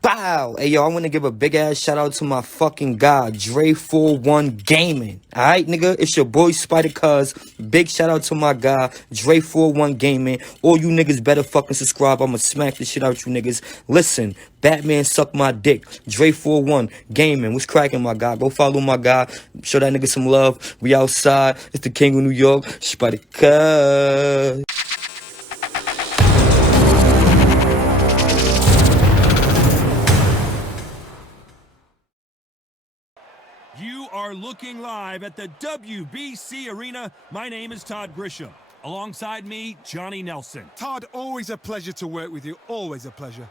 Bow! Hey yo, I want to give a big ass shout out to my fucking guy, Dre41 Gaming. Alright, nigga, it's your boy Spider Cuz. Big shout out to my guy, Dre41 Gaming. All you niggas better fucking subscribe. I'ma smack the shit out you niggas. Listen, Batman suck my dick. Dre41 Gaming. What's cracking, my guy? Go follow my guy. Show that nigga some love. We outside. It's the King of New York, Spider Cuz. You are looking live at the WBC Arena. My name is Todd Grisham. Alongside me, Johnny Nelson. Todd, always a pleasure to work with you. Always a pleasure.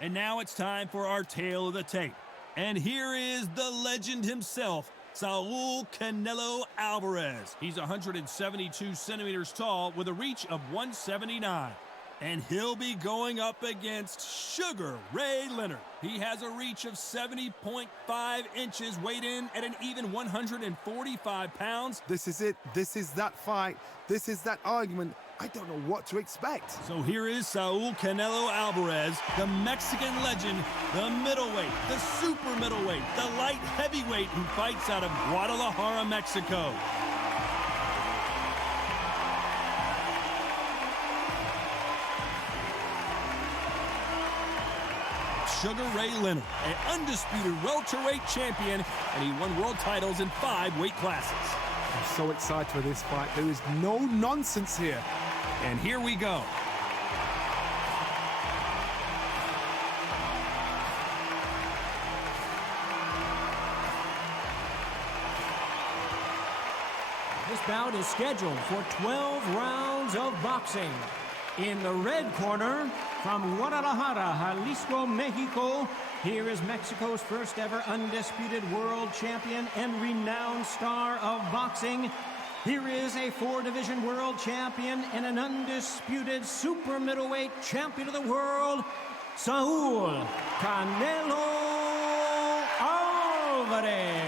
And now it's time for our tale of the tape. And here is the legend himself, Saul Canelo Alvarez. He's 172 centimeters tall with a reach of 179. And he'll be going up against Sugar Ray Leonard. He has a reach of 70.5 inches, weighed in at an even 145 pounds. This is it. This is that fight. This is that argument. I don't know what to expect. So here is Saul Canelo Alvarez, the Mexican legend, the middleweight, the super middleweight, the light heavyweight who fights out of Guadalajara, Mexico. Sugar Ray Leonard, an undisputed welterweight champion, and he won world titles in 5 weight classes. I'm so excited for this fight. There is no nonsense here. And here we go. This bout is scheduled for 12 rounds of boxing. In the red corner, from Guadalajara, Jalisco, Mexico, here is Mexico's first ever undisputed world champion and renowned star of boxing. Here is a 4-division world champion and an undisputed super middleweight champion of the world, Saul Canelo Alvarez.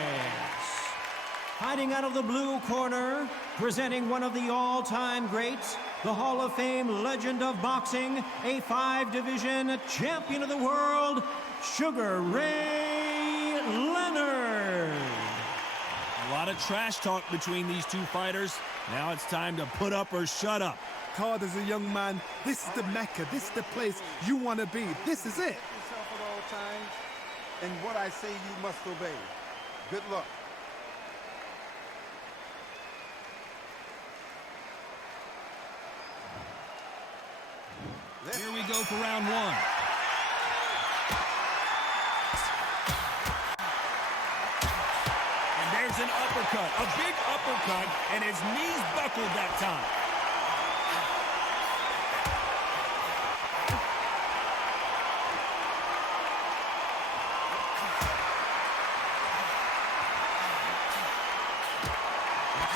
Hiding out of the blue corner, presenting one of the all-time greats, the Hall of Fame legend of boxing, a 5-division champion of the world, Sugar Ray Leonard. A lot of trash talk between these two fighters. Now it's time to put up or shut up. Todd, as a young man, this is the Mecca. This is the place you want to be. This is it. Yourself at all times, and what I say you must obey. Good luck. Here we go for round 1. And there's an uppercut, a big uppercut, and his knees buckled that time.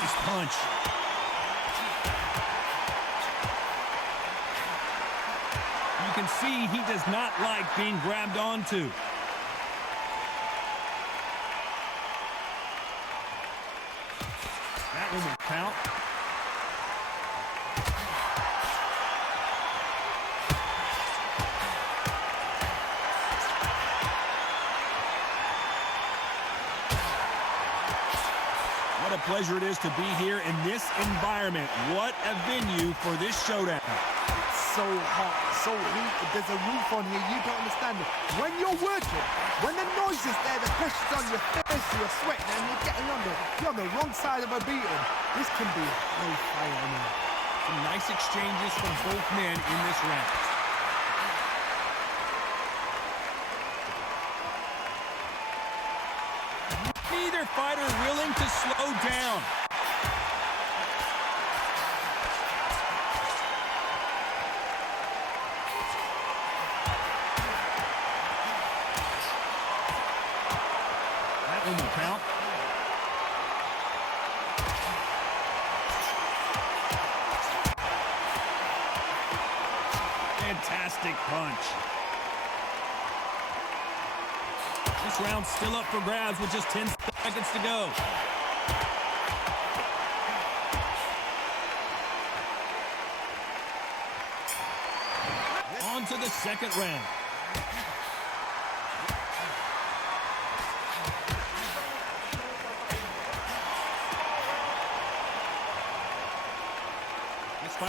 Nice punch. You can see he does not like being grabbed onto. That one will count. What a pleasure it is to be here in this environment. What a venue for this showdown. So hot, so heat. There's a roof on here. You don't understand it. When you're working, when the noise is there, the pressure's on your face, you're sweating, and you're on the wrong side of a beating. This can be high fire. I mean. Some nice exchanges from both men in this round. Neither fighter willing to slow down. That one will count. Fantastic punch. This round's still up for grabs with just 10 seconds to go. On to the second round.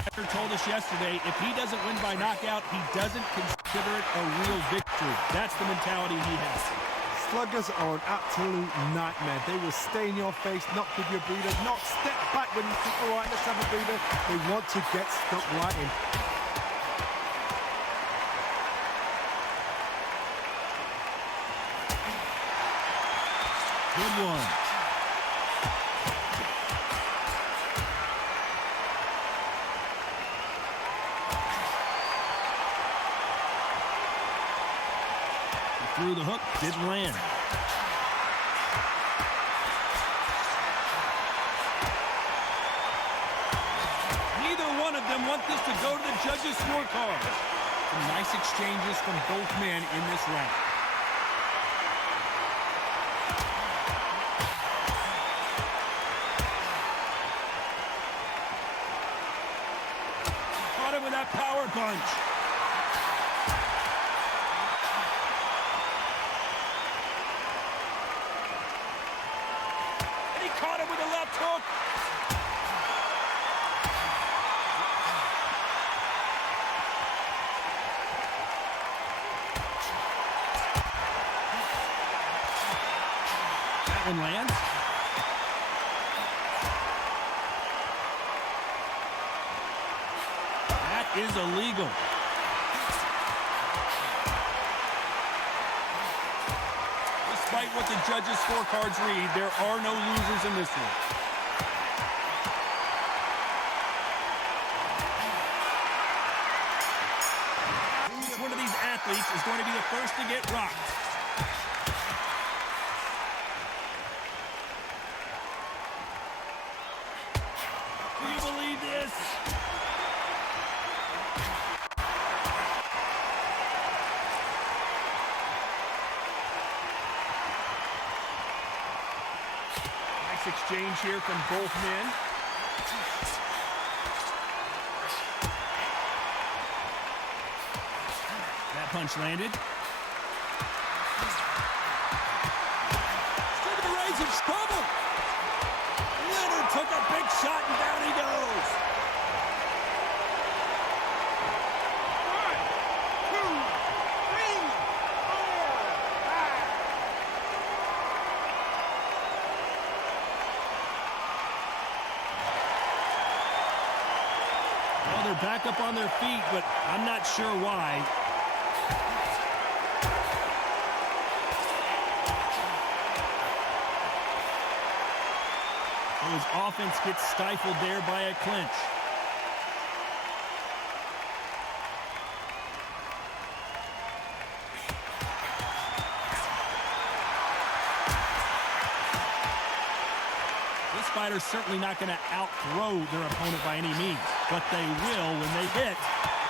fighter told us yesterday, if he doesn't win by knockout, he doesn't consider it a real victory. That's the mentality he has. Sluggers are an absolute nightmare. They will stay in your face, not give you a breather, not step back when you think, all right, let's have a breather. They want to get stuck right in. Good one. Through the hook, didn't land. Neither one of them want this to go to the judges' scorecard. Some nice exchanges from both men in this round. Caught him with that power punch. Caught him with a left hook. That one lands. That is illegal. Despite what the judges' scorecards read, there are no losers in this one. Each one of these athletes is going to be the first to get rocked. Do you believe this? Exchange here from both men. That punch landed. Fraizer in trouble. Leonard took a big shot and down he goes. 1, 2, 3, 4, 5. Well, they're back up on their feet, but I'm not sure why. His offense gets stifled there by a clinch. This fighter's certainly not going to outthrow their opponent by any means, but they will, when they hit,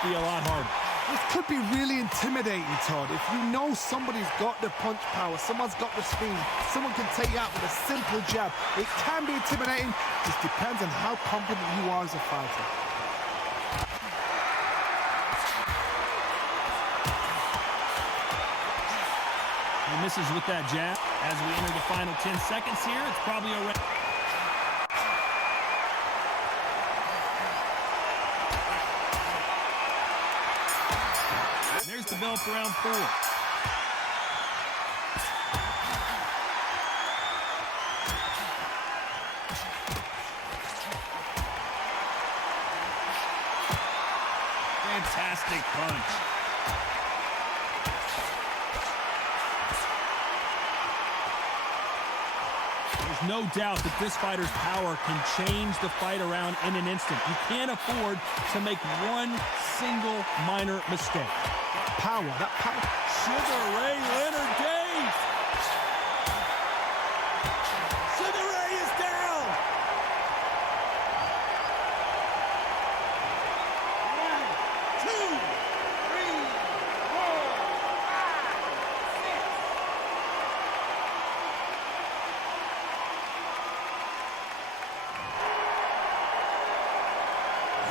be a lot harder. This could be really intimidating, Todd. If you know somebody's got the punch power, someone's got the speed, someone can take you out with a simple jab. It can be intimidating. Just depends on how confident you are as a fighter. He misses with that jab. As we enter the final 10 seconds here, it's probably a round. There's the bell for round 4. Fantastic punch. There's no doubt that this fighter's power can change the fight around in an instant. You can't afford to make one single minor mistake. That power. Sugar Ray Leonard Dave. Sugar Ray is down. 1, 2, 3, 4, 5, 6.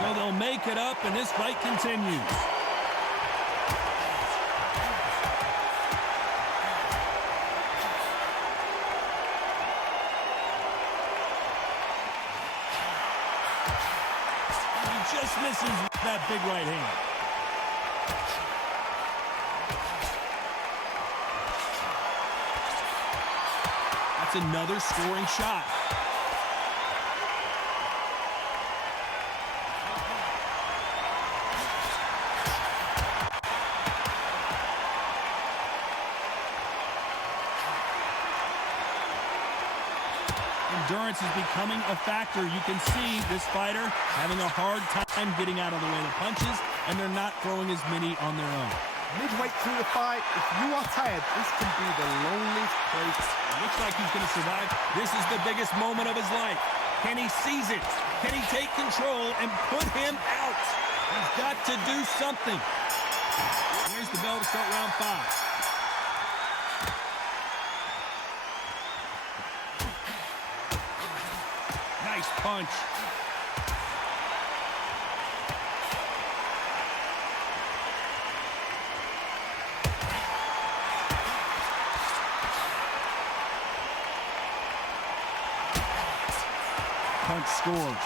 So they'll make it up, and this fight continues. just misses that big right hand. That's another scoring shot. Endurance is becoming a factor. You can see this fighter having a hard time getting out of the way of the punches, and they're not throwing as many on their own. Midway through the fight, if you are tired, this can be the loneliest place. It looks like he's going to survive. This is the biggest moment of his life. Can he seize it? Can he take control and put him out? He's got to do something. Here's the bell to start round 5. Nice punch. Punch scores.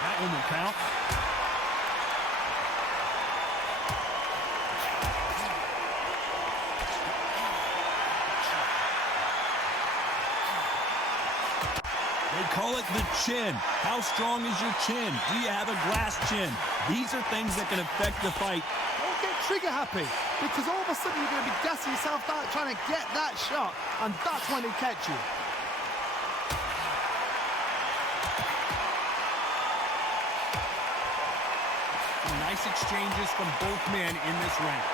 That one will count. They call it the chin. How strong is your chin? Do you have a glass chin? These are things that can affect the fight. Don't get trigger happy, because all of a sudden you're going to be gassing yourself out trying to get that shot, and that's when they catch you. Some nice exchanges from both men in this round.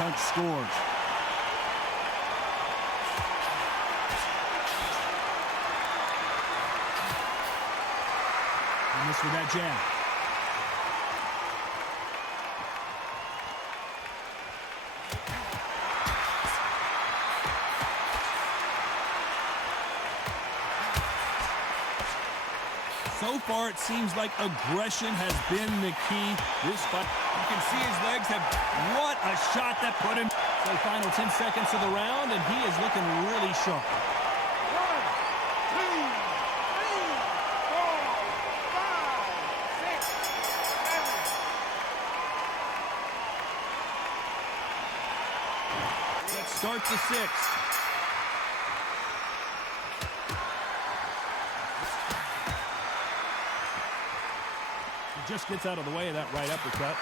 Punch scores. And this with that jab. So far, it seems like aggression has been the key. This fight, you can see his legs have, what a shot that put him. So final 10 seconds of the round, and he is looking really sharp. 1, 2, 3, 4, 5, 6. Let's start the 6th. Just gets out of the way of that right uppercut.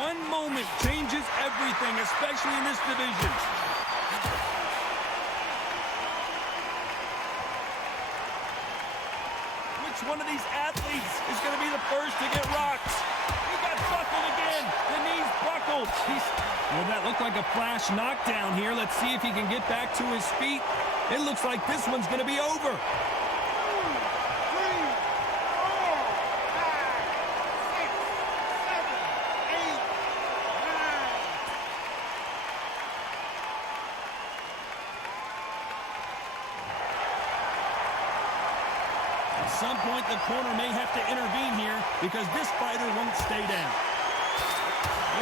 One moment changes everything, especially in this division. Which one of these athletes is going to be the first to get rocked? Buckled again. The knee's buckled. Well, that looked like a flash knockdown here. Let's see if he can get back to his feet. It looks like this one's going to be over. 2, 3, 4, 5, 6, 7, 8, 9. At some point, the corner may have to intervene here because this fighter won't stay down.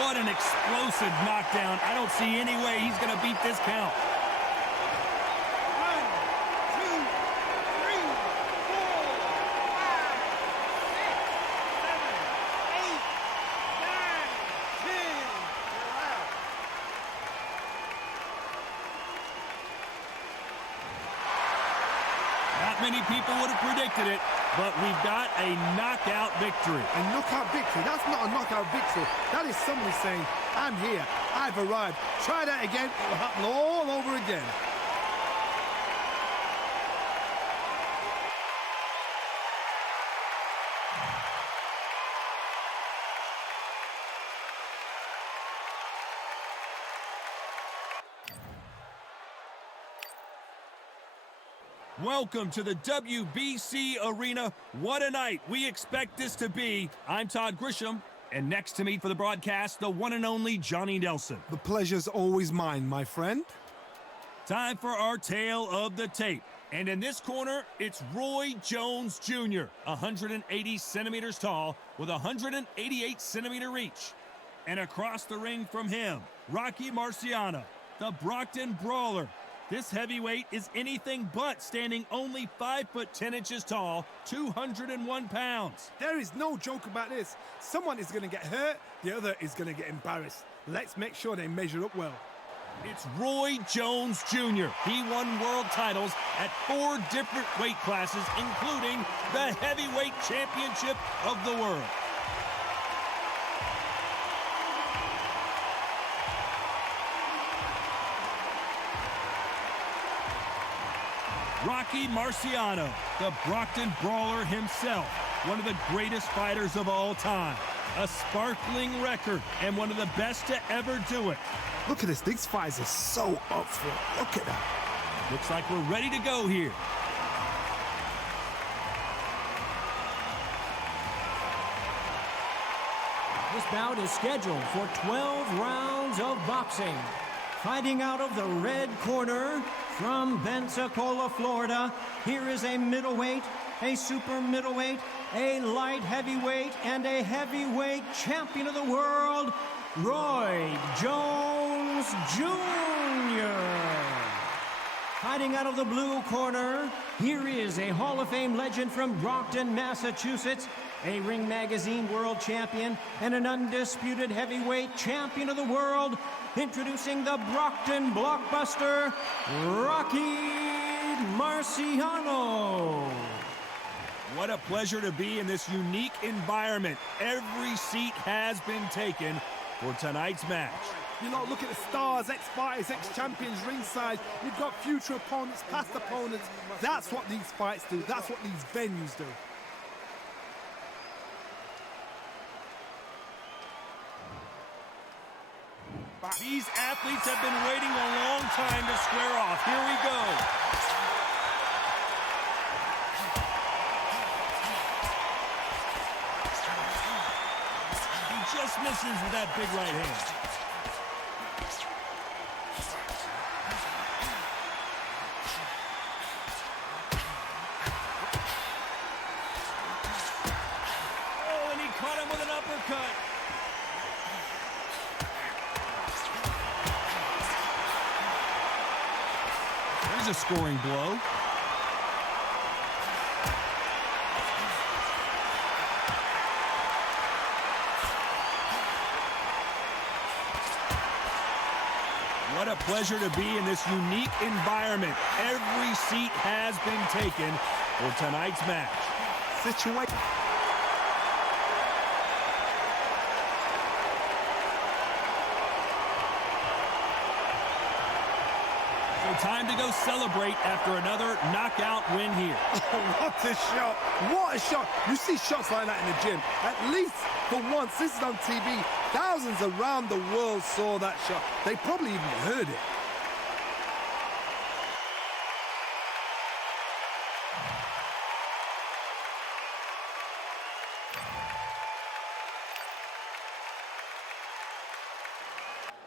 What an explosive knockdown. I don't see any way he's going to beat this count. 1, 2, 3, 4, 5, 6, 7, 8, 9, 10. You're out. Not many people would have predicted it, but we've got a knockout victory. A knockout victory? That's not a knockout victory. That is somebody saying, I'm here, I've arrived. Try that again, it will happen all over again. Welcome to the WBC Arena. What a night we expect this to be. I'm Todd Grisham, and next to me for the broadcast, the one and only Johnny Nelson. The pleasure's always mine, my friend. Time for our tale of the tape. And in this corner, it's Roy Jones Jr., 180 centimeters tall with 188 centimeter reach. And across the ring from him, Rocky Marciano, the Brockton Brawler. This heavyweight is anything but, standing only 5 foot 10 inches tall, 201 pounds. There is no joke about this. Someone is going to get hurt, the other is going to get embarrassed. Let's make sure they measure up well. It's Roy Jones Jr. He won world titles at 4 different weight classes, including the heavyweight championship of the world. Rocky Marciano, the Brockton Brawler himself, one of the greatest fighters of all time. A sparkling record and one of the best to ever do it. Look at this. These fighters are so up for it. Look at that. Looks like we're ready to go here. This bout is scheduled for 12 rounds of boxing. Fighting out of the red corner from Pensacola, Florida, here is a middleweight, a super middleweight, a light heavyweight, and a heavyweight champion of the world, Roy Jones Jr. Fighting out of the blue corner, here is a Hall of Fame legend from Brockton, Massachusetts, a Ring Magazine world champion, and an undisputed heavyweight champion of the world, introducing the Brockton blockbuster, Rocky Marciano. What a pleasure to be in this unique environment. Every seat has been taken for tonight's match. You know, look at the stars, ex-fighters, ex-champions ringside. You've got future opponents, past opponents. That's what these fights do. That's what these venues do. These athletes have been waiting a long time to square off. Here we go. He just misses with that big right hand. Oh, and he caught him with an uppercut. A scoring blow. What a pleasure to be in this unique environment. Every seat has been taken for tonight's match. Situation. Time to go celebrate after another knockout win here. What a shot. What a shot. You see shots like that in the gym. At least for once, this is on TV. Thousands around the world saw that shot. They probably even heard it.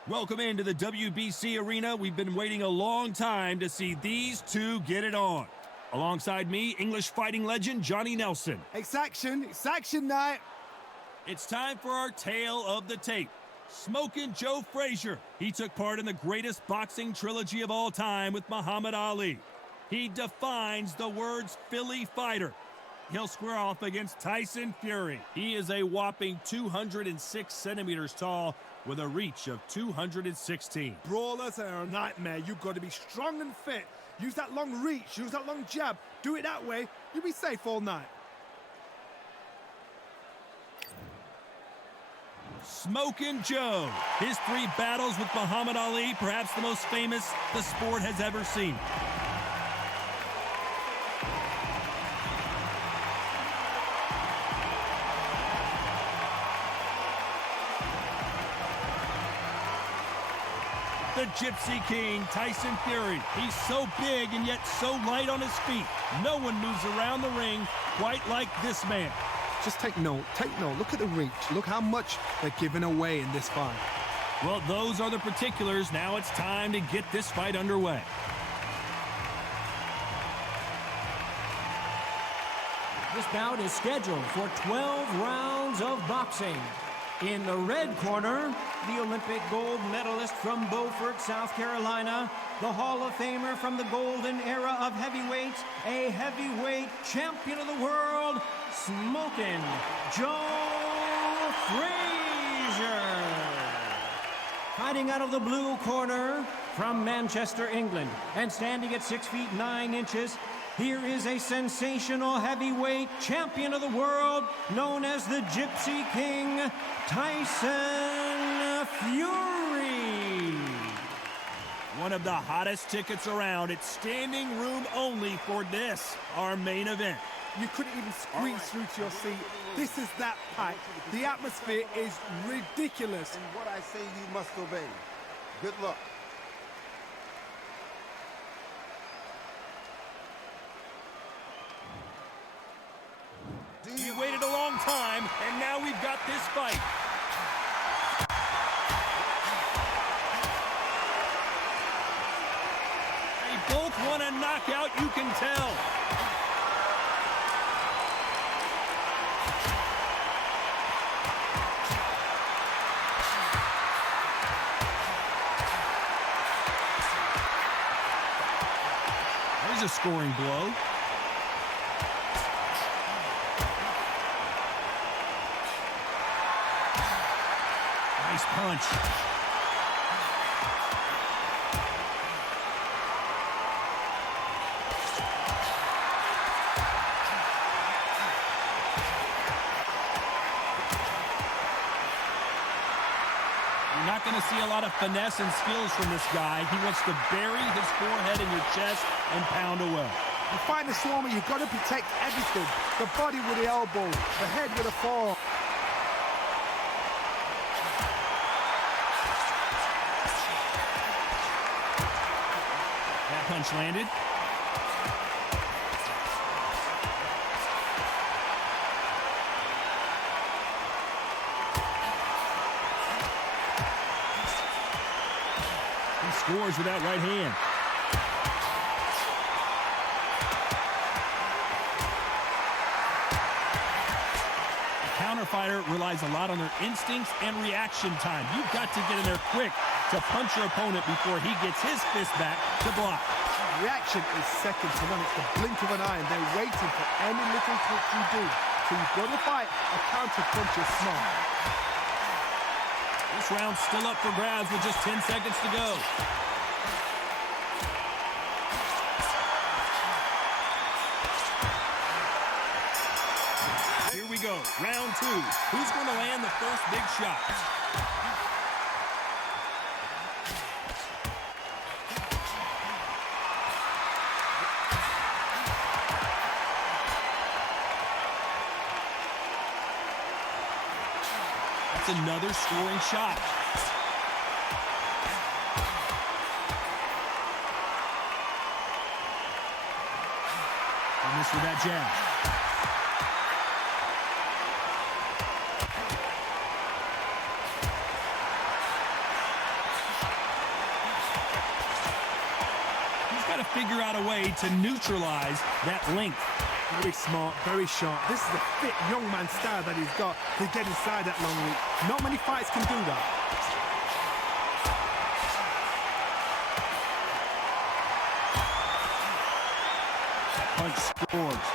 Welcome into the WBC Arena. We've been waiting a long time to see these two get it on. Alongside me, English fighting legend Johnny Nelson. It's action night. It's time for our tale of the tape. Smokin' Joe Fraizer. He took part in the greatest boxing trilogy of all time with Muhammad Ali. He defines the words Philly fighter. He'll square off against Tyson Fury. He is a whopping 206 centimeters tall with a reach of 216. Brawlers are a nightmare. You've got to be strong and fit. Use that long reach, use that long jab. Do it that way, you'll be safe all night. Smokin' Joe. His 3 battles with Muhammad Ali, perhaps the most famous the sport has ever seen. the Gypsy King, Tyson Fury. He's so big and yet so light on his feet. No one moves around the ring quite like this man. Just take note. Look at the reach. Look how much they're giving away in this fight. Well, those are the particulars. Now it's time to get this fight underway. This bout is scheduled for 12 rounds of boxing. In the red corner, the Olympic gold medalist from Beaufort, South Carolina, the Hall of Famer from the golden era of heavyweights, a heavyweight champion of the world, Smokin' Joe Fraizer. Fighting out of the blue corner from Manchester, England, and standing at 6 feet 9 inches, here is a sensational heavyweight champion of the world, known as the Gypsy King, Tyson Fury. One of the hottest tickets around. It's standing room only for this, our main event. You couldn't even squeeze through to your seat. This is that packed. The atmosphere is ridiculous. And what I say you must obey. Good luck. We waited a long time, and now we've got this fight. They both want a knockout, you can tell. There's a scoring blow. Nice punch. You're not going to see a lot of finesse and skills from this guy. He wants to bury his forehead in your chest and pound away. You find the swarmer, you've got to protect everything. The body with the elbow, the head with a forearm. That punch landed. He scores with that right hand. Counterfighter relies a lot on their instincts and reaction time. You've got to get in there quick to punch your opponent before he gets his fist back to block. Reaction is second to none. It's the blink of an eye, and they're waiting for any little touch you do. So you've got to fight a counter punch is smart. This round's still up for grabs with just 10 seconds to go. Here we go, round two. Who's going to land the first big shot? That's another scoring shot. And this with that jab. Got to figure out a way to neutralize that length. Very smart, very sharp. This is a fit young man style that he's got to get inside that long reach. Not many fights can do that. Punch scores.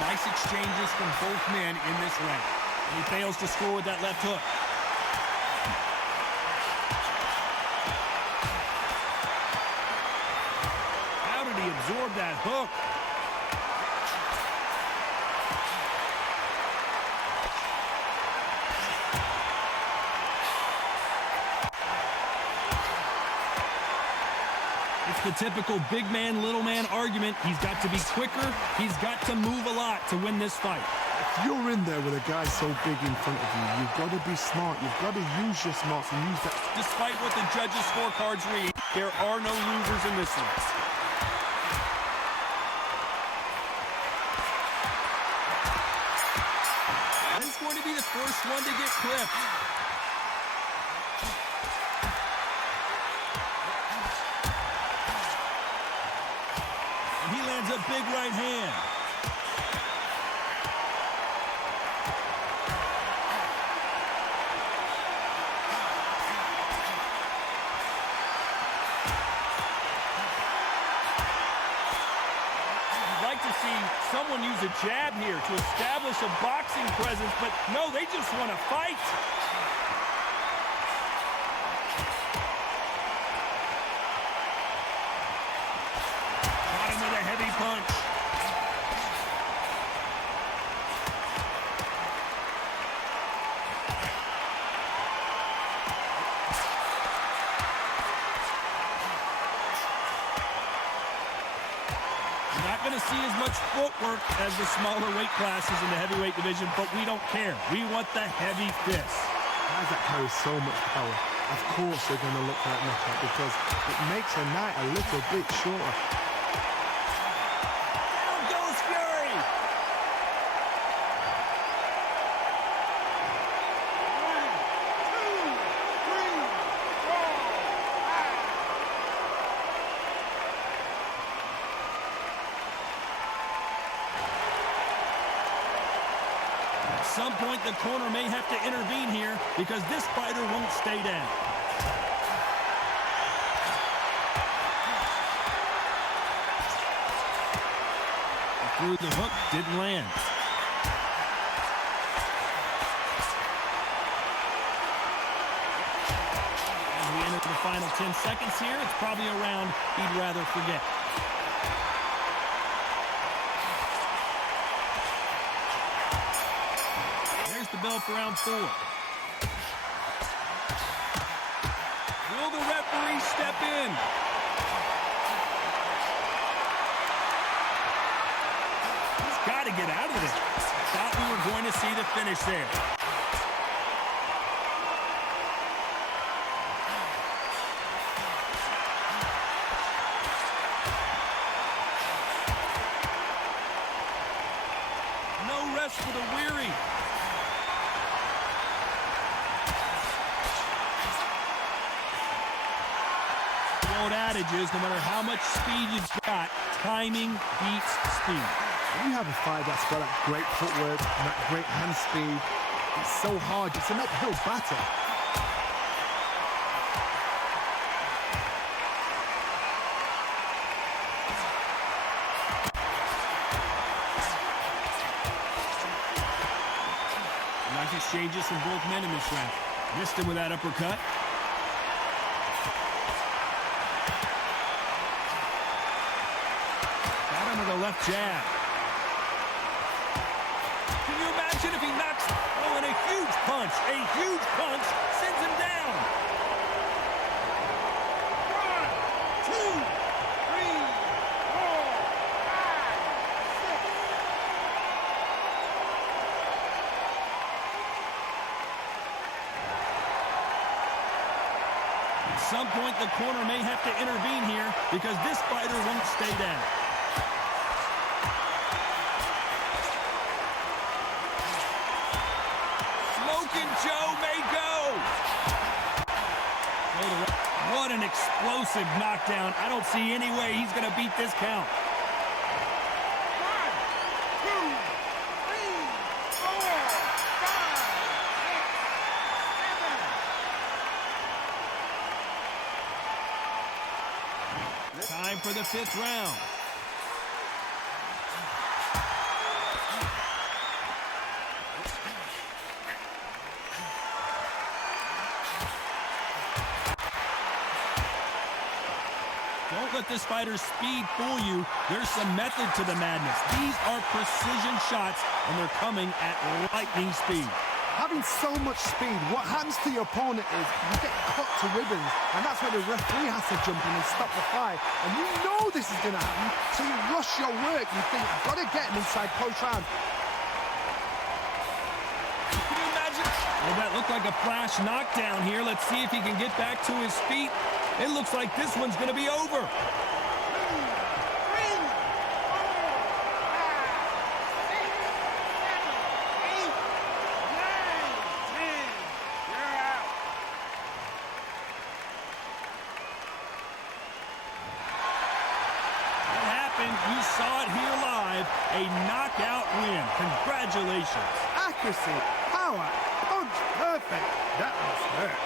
Nice exchanges from both men in this round. He fails to score with that left hook. How did he absorb that hook? It's the typical big man, little man argument. He's got to be quicker. He's got to move a lot to win this fight. If you're in there with a guy so big in front of you, you've got to be smart. You've got to use your smarts and use that. Despite what the judges' scorecards read, there are no losers in this one. That is going to be the first one to get clipped. And he lands a big right hand. Someone use a jab here to establish a boxing presence, but no, they just want to fight. Caught him with a heavy punch. Going to see as much footwork as the smaller weight classes in the heavyweight division, but we don't care. We want the heavy fist. Guys that carry so much power, of course they're going to look for that knockout because it makes a night a little bit shorter. Down goes Fury! At some point, the corner may have to intervene here because this fighter won't stay down. Through the hook, didn't land. As we enter the final 10 seconds here, it's probably a round he'd rather forget. The bell for round 4. Will the referee step in? He's got to get out of this. Thought we were going to see the finish there. No rest for the weary. Adage is no matter how much speed you've got, timing beats speed. When you have a fight that's got that great footwork and that great hand speed, it's so hard. It's an uphill battle. Nice exchanges from both men in this round. Missed him with that uppercut. The left jab. Can you imagine if he knocks in a huge punch? A huge punch sends him down. 1, 2, 3, 4, 5, 6. At some point, the corner may have to intervene here because this fighter won't stay down. Joe may go. What an explosive knockdown. I don't see any way he's going to beat this count. 1, 2, 3, 4, 5, 6, 7. Time for the 5th round. Don't let this fighter's speed fool you. There's some method to the madness. These are precision shots, and they're coming at lightning speed. Having so much speed, what happens to your opponent is you get cut to ribbons, and that's where the referee has to jump in and stop the fight. And you know this is going to happen, so you rush your work. You think, I've got to get him inside close round. Can you imagine? Well, that looked like a flash knockdown here. Let's see if he can get back to his feet. It looks like this one's going to be over. You saw it here live, a knockout win. Congratulations. Accuracy, power, punch, perfect. That was hurt.